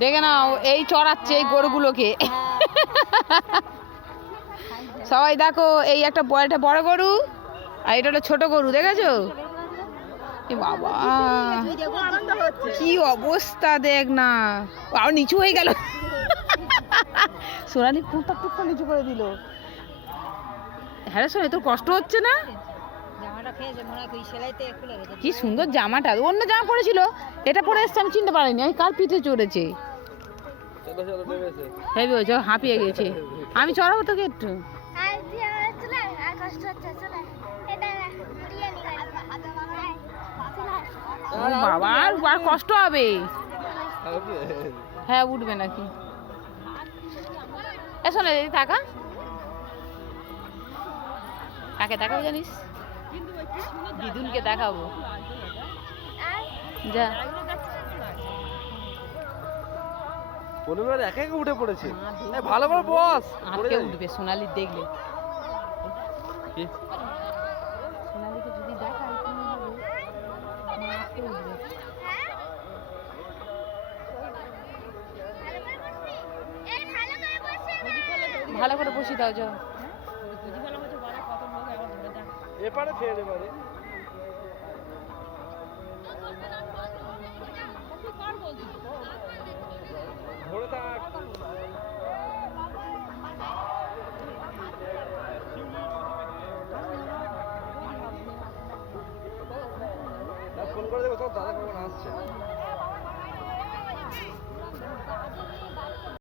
দেখে নাও এই চড়াচ্ছে এই গরুগুলোকে। সবাই দেখো এই একটা বড় গরু আর এটা হলো ছোট গরু, দেখেছো? বাবা কি অবস্থা দেখ না, আর নিচু হয়ে গেল। সোনালি টুকটা নিচু করে দিল। হ্যাঁ সোনা তোর কষ্ট হচ্ছে না? কি সুন্দর জামাটা, অন্য জামা পরেছিল, এটা পরে এসছে আমি চিনতে পারিনি আমি কার পিঠে চড়েছে। হাঁপিয়ে গেছে, আমি চড়াবো তোকে একটু। বাবা আর কষ্ট হবে। হ্যাঁ উঠবে নাকি? শোনা দিদি থাকা কাকে দেখাবো জানিস? দিদুনকে দেখাবো। যা পরিবার একা একা উঠে পড়েছে, ভালো করে বস। আজকে উঠবে সোনালি দেখলে। সোনালিকে যদি দেখাই কি হবে, আজকে উঠবে। ভালো করে বসি দাও যাও। এপারে ফের এবারে ধরে থাক। ফোন করে দেবো, দাদা কখন আসছে।